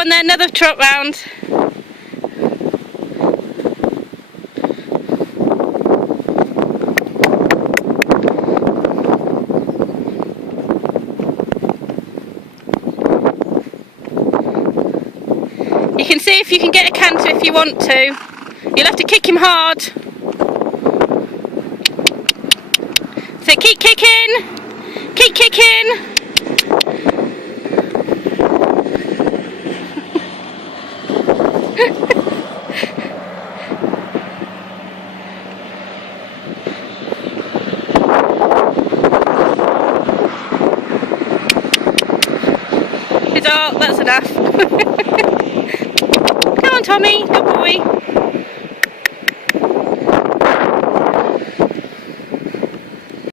on then, another trot round. You can see if you can get a canter if you want to. You'll have to kick him hard. So keep kicking. Keep kicking. Oh, that's enough. Come on, Tommy, good boy.